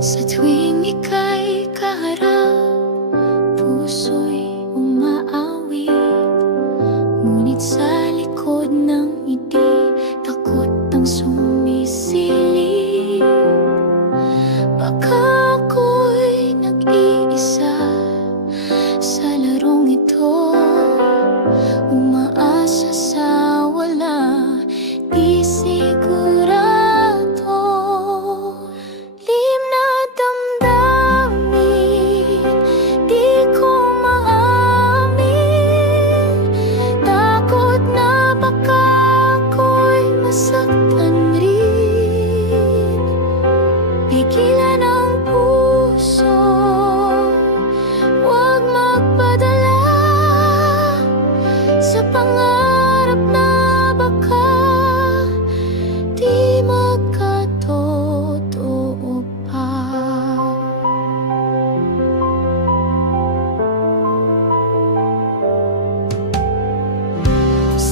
Sa tuwing ika'y kaharap Puso'y umaawi. Ngunit sa likod ng ngiti Takot ang sumisili Baka ako'y nag-iisa Sa larong ito.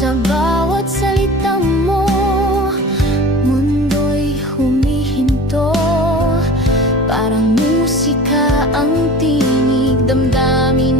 Sa bawat salita mo Mundo'y humihinto. Parang musika ang tinig Damdamin